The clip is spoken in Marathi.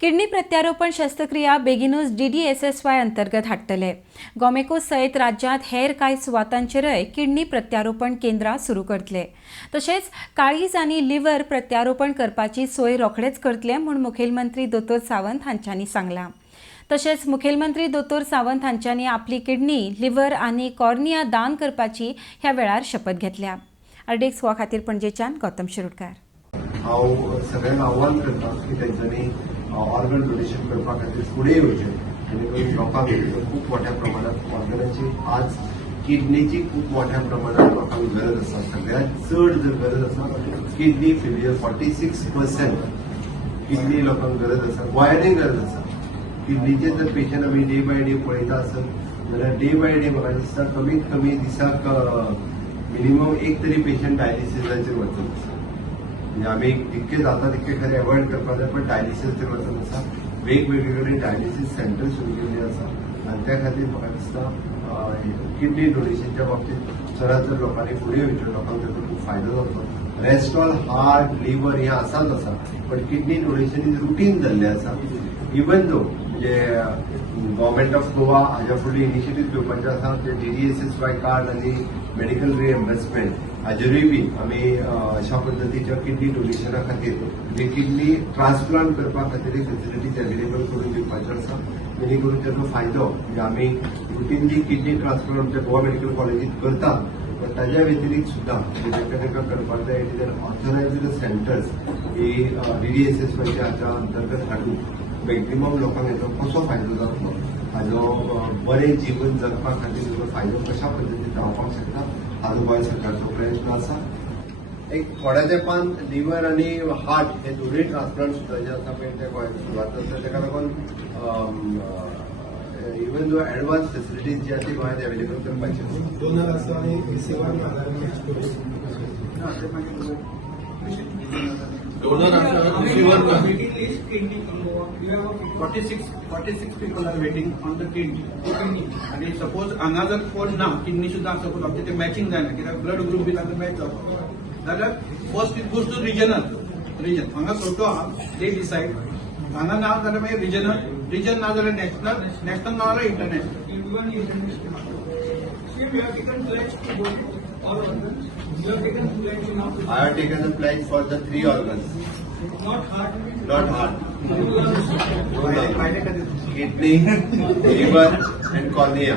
किडनी प्रत्यारोपण शस्त्रक्रिया बेगीनूच DDSSY अंतर्गत हाडटले। गोमेको सयत राज्यांत हेर कांय सुवातांचेरय किडनी प्रत्यारोपण केंद्रां सुरू करतले। तशेंच काळीज आनी लिव्हर प्रत्यारोपण करपाची सोय रोखडेच करतले म्हूण मुखेलमंत्री दोतोर सावंत हांच्यांनी सांगलां। तशेंच मुखेलमंत्री दोतोर सावंत हांच्यांनी आपली किडनी, लिव्हर आनी कॉर्निया दान करपाची ह्या वेळार शपथ घेतल्या। अर्डेक्स वा खातीर पणजेच्यान गौतम शिरोडकार। हांव सगळ्यांक आव्हान करता की तेंच्यांनी ऑर्गन डोनेशन करपा खातीर फुडें येवचें आनी लोकांक खूब मोठ्या प्रमाणात ऑर्गनाची आज किडनीची खूब मोठ्या प्रमाणात लोकांक गरज आसा। सगळ्यांत चड जर गरज आसा किडनी फेल्युअर 46% किडनी लोकांक गरज आसा, गोंयांतय गरज आसा। किडनीचे जर पेशंट आमी डे बाय डे पळयता आसत जाल्यार डे बाय डे म्हाका दिसता कमीत कमी दिसाक मिनिमम एक तरी पेशंट डायलिसिसाचेर वचत आसा। म्हणजे आमी जितके जाता तितके खरें एवॉयड करपाक जाय, पण डायलिसिसाचेर वचत आसा। वेगवेगळे कडेन डायलिसीस सेंटर सुरू केल्ले आसा आनी त्या खातीर म्हाका दिसता किडनी डोनेशनच्या बाबतींत चडांत चड लोकांनी फुडें येवचें, लोकांक ताचो खूब फायदो जातलो। रेस्ट्रॉल, हार्ट, लिव्हर हें आसाच आसा, पण किडनी डोनेशन इज रुटीन जाल्लें आसा। इवन दो म्हणजे गव्हर्मेंट ऑफ गोवा हाज्या फुडली इनिशिएटीव घेवपाचे आसा ते DDSSY कार्ड आनी मेडिकल रिएम्बर्समेंट हाजेरूय बी आमी अशा पद्दतीच्या किडनी डोनेशना खातीर म्हणजे किडनी ट्रान्सप्लांट करपा खातीर फेसिलिटीज अवेलेबल करून दिवपाच्यो आसा, जेणे करून ताचो फायदो म्हणजे आमी रुटीनली किडनी ट्रान्सप्लांट आमच्या गोवा मेडिकल कॉलेजींत करतात, पण ताज्या व्यतिरिक्त सुद्दां ताका करपाक जाय इट इज ऑथरायज्ड सेंटर्स ही DDSSYच्या हाच्या अंतर्गत हाडून मॅक्झिमम लोकांक हेचो कसो फायदो जातलो, हाजो बरें जीवन जगपा खातीर हेचो फायदो कशा पद्दतीन जावपाक शकता हाजो गोंय सरकारचो प्रयत्न आसा। एक थोड्या तेंपान लिव्हर आनी हार्ट हे दोनूय ट्रान्सप्लांट सुद्दां जे आसा पळय ते गोंयांत सुरवात जाता, ताका लागून इवन दो एडवान्स फेसिलिटीज जी आसा ती गोंयांत अवेलेबल करपाची डोनर आसा आनी सेवा Donor and receiver. 46 people are waiting on the kidney. आणि सपोज हांगा जर कोण ना किडनी सुद्दां सपोज आमचे ते मॅचिंग जायना कित्याक ब्लड ग्रुप बी ताका मॅच जावपाक जाल्यार first it goes to region हांगा सोटो आहा दे डिसायड हांगा ना जाल्यार मागीर रिजन ना जाल्यार नॅशनल ना जाल्यार international. I have taken the pledge for the 3 organs. Not heart. Kidney, liver and cornea.